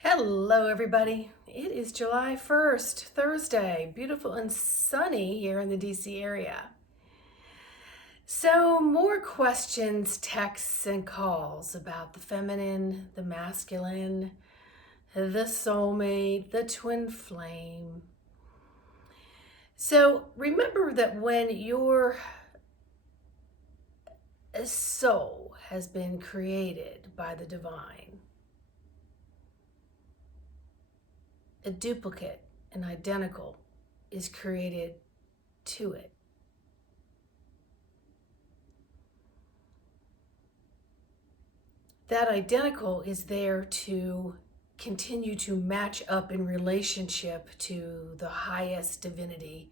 Hello, everybody. It is July 1st, Thursday. Beautiful and sunny here in the DC area. So, more questions, texts, and calls about the feminine, the masculine, the soulmate, the twin flame. So, remember that when your soul has been created by the divine, a duplicate, an identical, is created to it. That identical is there to continue to match up in relationship to the highest divinity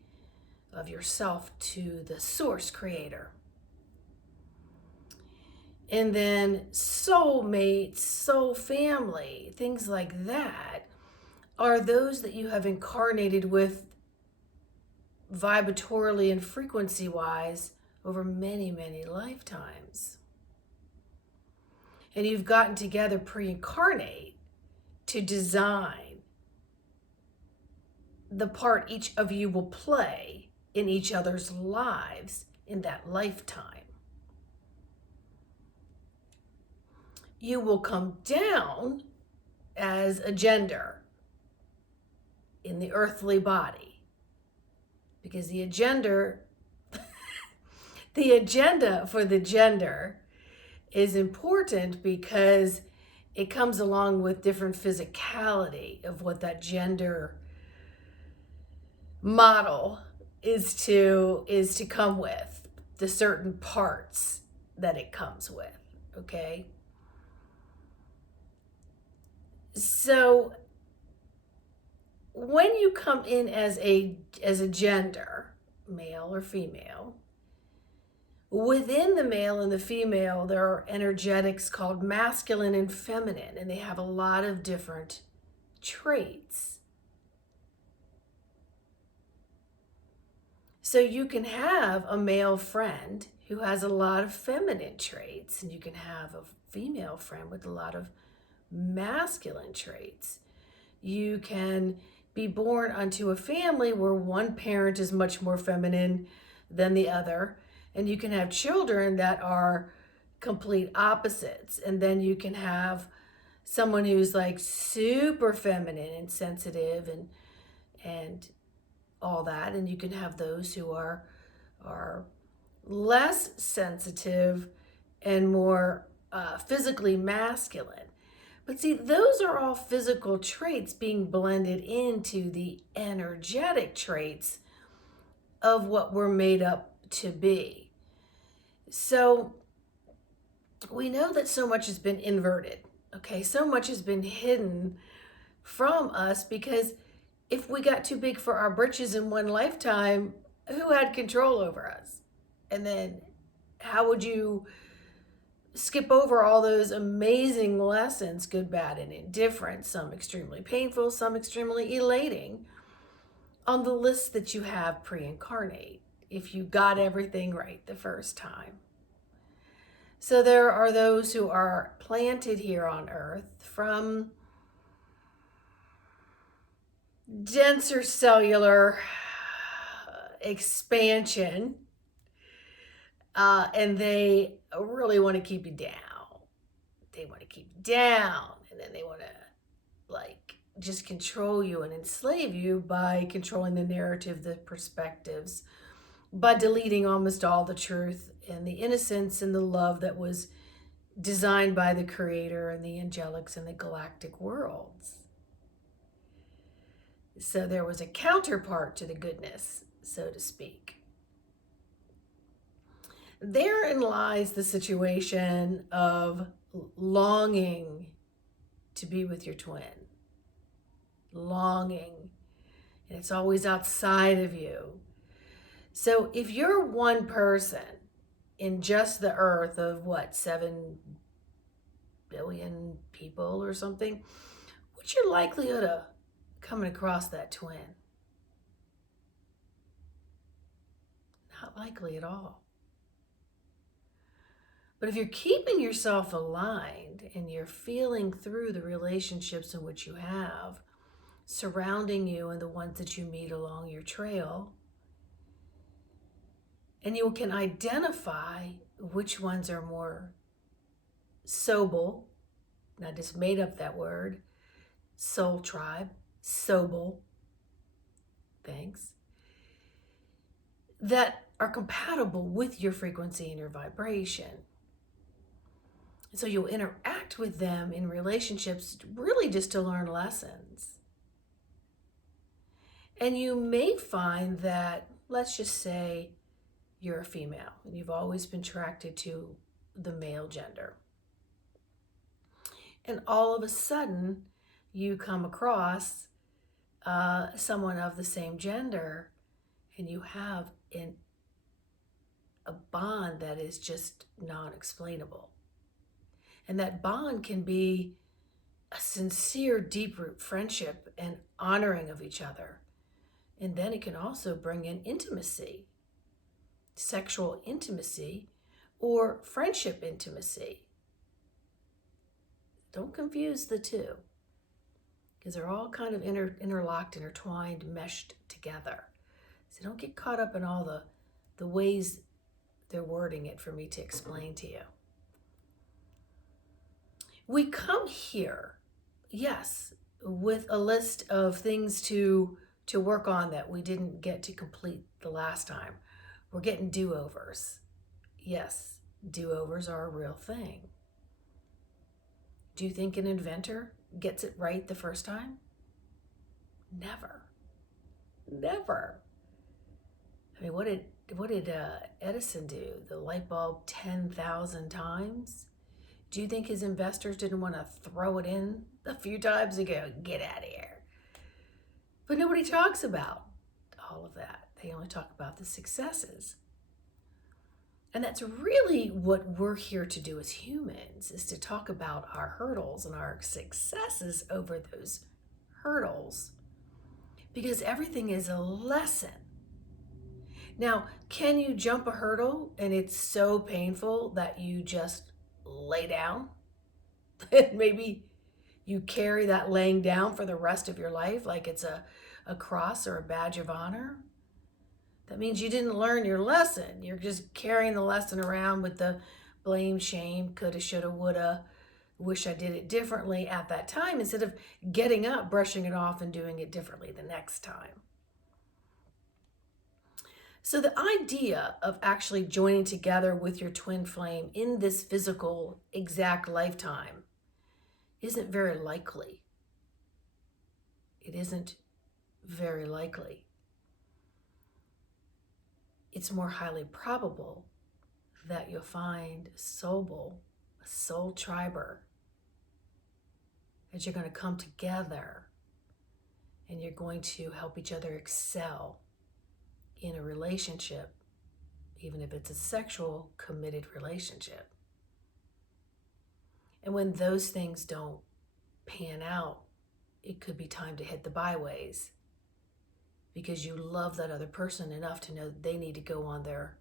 of yourself, to the source creator. And then soulmates, soul family, things like that are those that you have incarnated with vibratorily and frequency wise over many, many lifetimes. And you've gotten together pre-incarnate to design the part each of you will play in each other's lives in that lifetime. You will come down as a gender in the earthly body because the agenda for the gender is important because it comes along with different physicality of what that gender model is to come with, the certain parts that it comes with. Okay, so when you come in as a gender, male or female, within the male and the female, there are energetics called masculine and feminine, and they have a lot of different traits. So you can have a male friend who has a lot of feminine traits, and you can have a female friend with a lot of masculine traits. You can be born unto a family where one parent is much more feminine than the other, and you can have children that are complete opposites. And then you can have someone who's like super feminine and sensitive and all that, and you can have those who are less sensitive and more physically masculine. But see, those are all physical traits being blended into the energetic traits of what we're made up to be. So we know that so much has been inverted. Okay, so much has been hidden from us because if we got too big for our britches in one lifetime, who had control over us? And then how would you skip over all those amazing lessons, good, bad, and indifferent, some extremely painful, some extremely elating, on the list that you have pre-incarnate if you got everything right the first time? So there are those who are planted here on earth from denser cellular expansion, and they really want to keep you down. They want to keep you down, and then they want to like just control you and enslave you by controlling the narrative, the perspectives, by deleting almost all the truth and the innocence and the love that was designed by the creator and the angelics and the galactic worlds. So there was a counterpart to the goodness, so to speak. Therein lies the situation of longing to be with your twin. Longing. And it's always outside of you. So if you're one person in just the earth of 7 billion people or something, what's your likelihood of coming across that twin? Not likely at all. But if you're keeping yourself aligned and you're feeling through the relationships in which you have surrounding you and the ones that you meet along your trail, and you can identify which ones are more Sobel, I just made up that word, soul tribe, Sobel, thanks, that are compatible with your frequency and your vibration. And so you'll interact with them in relationships really just to learn lessons. And you may find that, let's just say you're a female and you've always been attracted to the male gender. And all of a sudden, you come across someone of the same gender, and you have a bond that is just non-explainable. And that bond can be a sincere, deep-root friendship and honoring of each other. And then it can also bring in intimacy, sexual intimacy, or friendship intimacy. Don't confuse the two, because they're all kind of interlocked, intertwined, meshed together. So don't get caught up in all the ways they're wording it for me to explain to you. We come here, yes, with a list of things to work on that we didn't get to complete the last time. We're getting do-overs. Yes, do-overs are a real thing. Do you think an inventor gets it right the first time? Never. Never. I mean, what did Edison do? The light bulb 10,000 times? Do you think his investors didn't want to throw it in a few times and go, get out of here? But nobody talks about all of that. They only talk about the successes. And that's really what we're here to do as humans, is to talk about our hurdles and our successes over those hurdles, because everything is a lesson. Now, can you jump a hurdle and it's so painful that you just lay down? And maybe you carry that laying down for the rest of your life like it's a cross or a badge of honor? That means you didn't learn your lesson. You're just carrying the lesson around with the blame, shame, coulda, shoulda, woulda, wish I did it differently at that time, instead of getting up, brushing it off, and doing it differently the next time. So the idea of actually joining together with your twin flame in this physical exact lifetime isn't very likely. It isn't very likely. It's more highly probable that you'll find a soul triber, that you're going to come together and you're going to help each other excel in a relationship, even if it's a sexual committed relationship. And when those things don't pan out, it could be time to hit the byways, because you love that other person enough to know that they need to go on their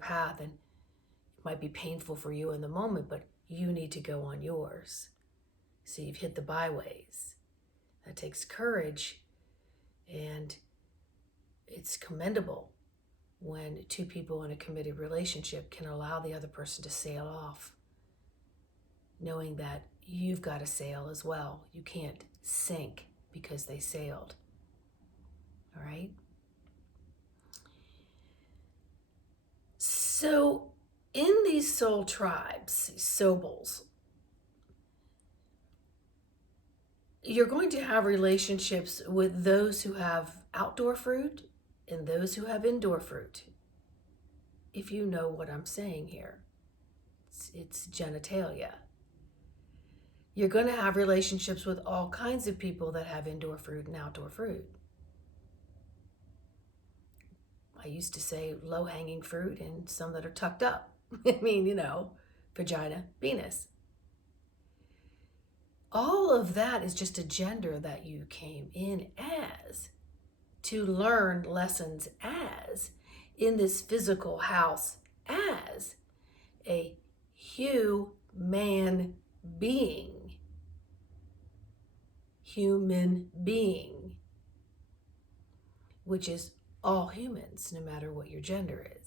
path, and it might be painful for you in the moment, but you need to go on yours. So you've hit the byways. That takes courage, and it's commendable when two people in a committed relationship can allow the other person to sail off, knowing that you've got to sail as well. You can't sink because they sailed. All right? So in these soul tribes, Sobels, you're going to have relationships with those who have outdoor fruit and those who have indoor fruit. If you know what I'm saying here, it's genitalia. You're going to have relationships with all kinds of people that have indoor fruit and outdoor fruit. I used to say low-hanging fruit and some that are tucked up. I mean, vagina, penis. All of that is just a gender that you came in as, to learn lessons as, in this physical house as a human being. Human being, which is all humans, no matter what your gender is.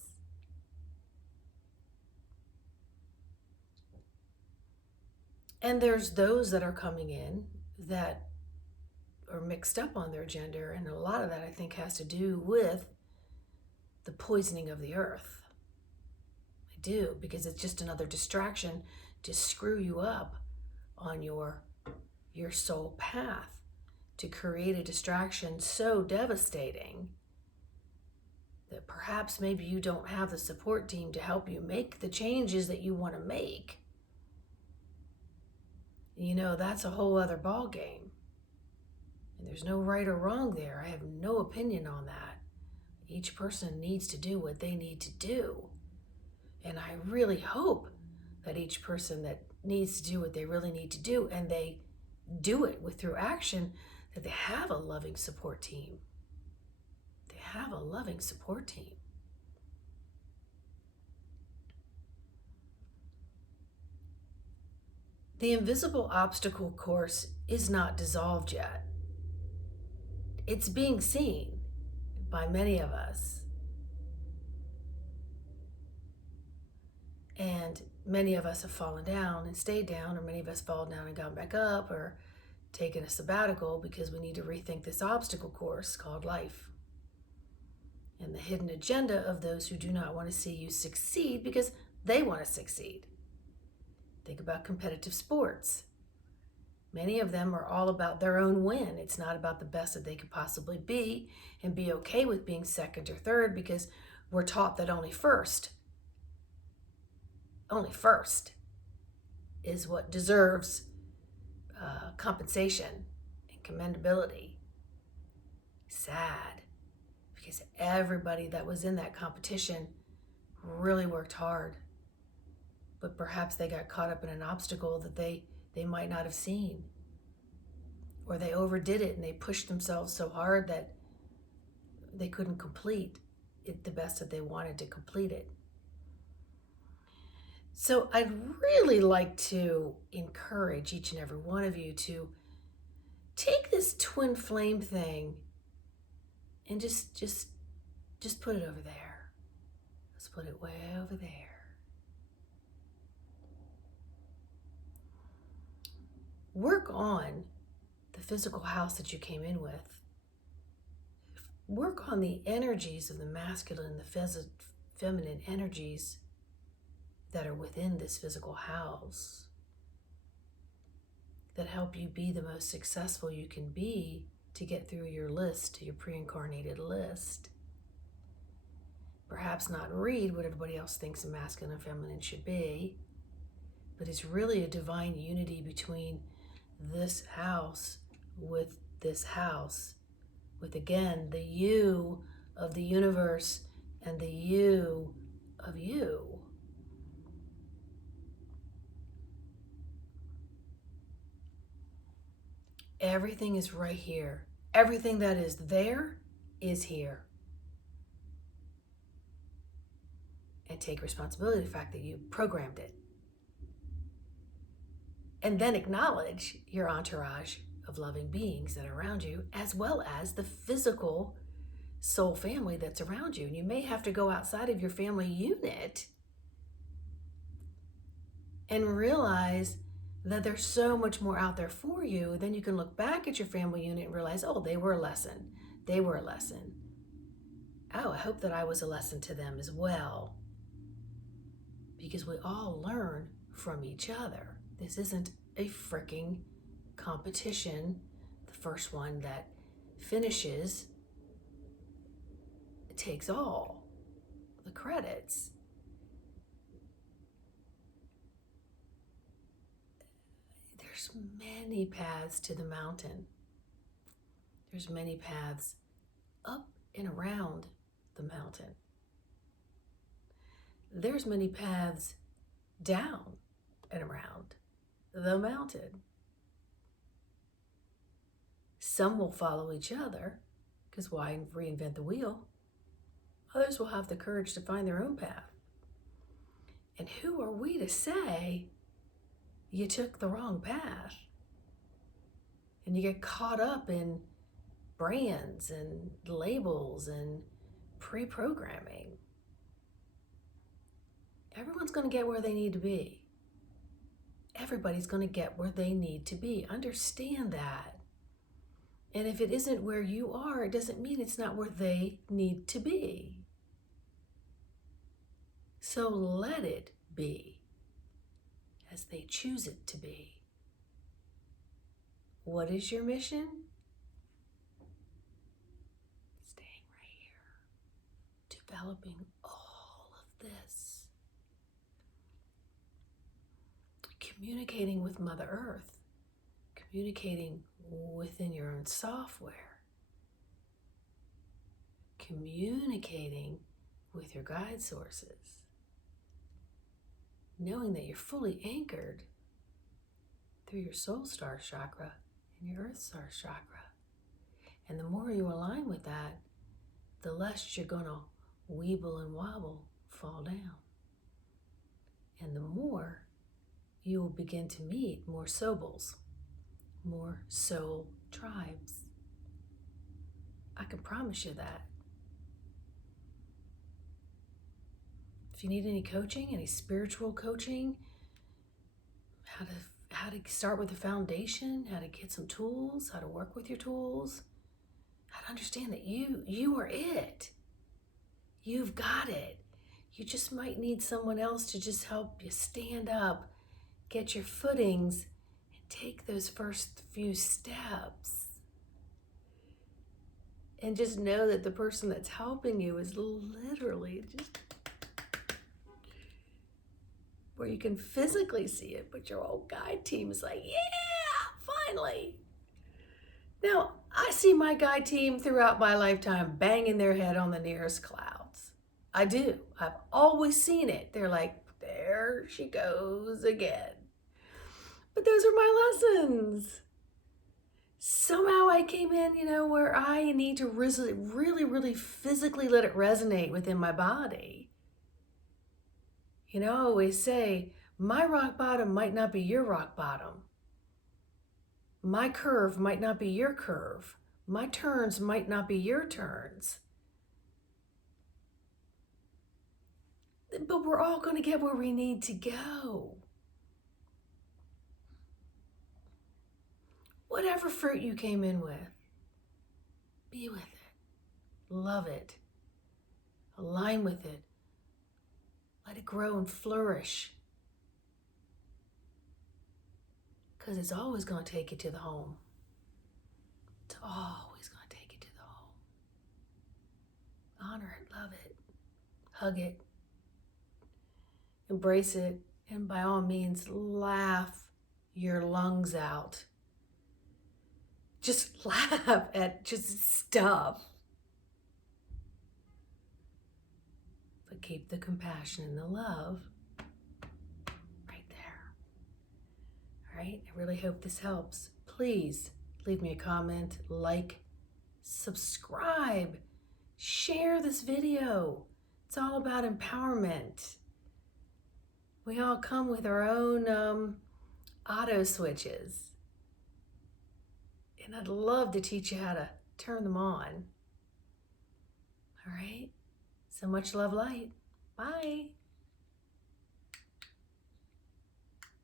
And there's those that are coming in that are mixed up on their gender, and a lot of that I think has to do with the poisoning of the earth. I do, because it's just another distraction to screw you up on your soul path, to create a distraction so devastating that perhaps maybe you don't have the support team to help you make the changes that you want to make. You know, that's a whole other ball game. And there's no right or wrong there. I have no opinion on that. Each person needs to do what they need to do. And I really hope that each person that needs to do what they really need to do, and they do it through action, that they have a loving support team. They have a loving support team. The invisible obstacle course is not dissolved yet. It's being seen by many of us. And many of us have fallen down and stayed down, or many of us fallen down and gone back up, or taken a sabbatical because we need to rethink this obstacle course called life. And the hidden agenda of those who do not want to see you succeed because they want to succeed. Think about competitive sports. Many of them are all about their own win. It's not about the best that they could possibly be, and be okay with being second or third, because we're taught that only first is what deserves compensation and commendability. Sad, because everybody that was in that competition really worked hard, but perhaps they got caught up in an obstacle that they might not have seen, or they overdid it and they pushed themselves so hard that they couldn't complete it the best that they wanted to complete it. So I'd really like to encourage each and every one of you to take this twin flame thing and just put it over there. Let's put it way over there. Work on the physical house that you came in with. Work on the energies of the masculine and the feminine energies that are within this physical house, that help you be the most successful you can be to get through your list, your pre-incarnated list. Perhaps not read what everybody else thinks a masculine and feminine should be, but it's really a divine unity between this house with this house, with, again, the you of the universe and the you of you. Everything is right here. Everything that is there is here. And take responsibility for the fact that you programmed it. And then acknowledge your entourage of loving beings that are around you, as well as the physical soul family that's around you. And you may have to go outside of your family unit and realize that there's so much more out there for you. Then you can look back at your family unit and realize, oh, they were a lesson. They were a lesson. Oh, I hope that I was a lesson to them as well. Because we all learn from each other. This isn't a freaking competition. The first one that finishes takes all the credits. There's many paths to the mountain. There's many paths up and around the mountain. There's many paths down and around the mountain. Some will follow each other, because why reinvent the wheel? Others will have the courage to find their own path. And who are we to say you took the wrong path? And you get caught up in brands and labels and pre-programming. Everyone's going to get where they need to be. Everybody's going to get where they need to be. Understand that. And if it isn't where you are, it doesn't mean it's not where they need to be. So let it be as they choose it to be. What is your mission? Staying right here, developing all of this, communicating with Mother Earth, communicating within your own software, communicating with your guide sources, knowing that you're fully anchored through your soul star chakra and your earth star chakra. And the more you align with that, the less you're going to weeble and wobble, fall down. And the more you will begin to meet more Sobels, more soul tribes. I can promise you that. If you need any coaching, any spiritual coaching, how to start with the foundation, how to get some tools, how to work with your tools, how to understand that you are it. You've got it. You just might need someone else to just help you stand up, get your footings, and take those first few steps. And just know that the person that's helping you is literally just where you can physically see it, but your old guide team is like, yeah, finally. Now, I see my guide team throughout my lifetime banging their head on the nearest clouds. I do. I've always seen it. They're like, there she goes again. But those are my lessons. Somehow I came in, where I need to really physically let it resonate within my body. I always say, my rock bottom might not be your rock bottom. My curve might not be your curve. My turns might not be your turns. But we're all going to get where we need to go. Whatever fruit you came in with, be with it. Love it. Align with it. Let it grow and flourish. Because it's always going to take you to the home. It's always going to take you to the home. Honor it, love it, hug it, embrace it, and by all means, laugh your lungs out. Just laugh at just stuff. But keep the compassion and the love right there. All right, I really hope this helps. Please leave me a comment, like, subscribe, share this video. It's all about empowerment. We all come with our own auto switches. And I'd love to teach you how to turn them on. All right? So much love, light. Bye.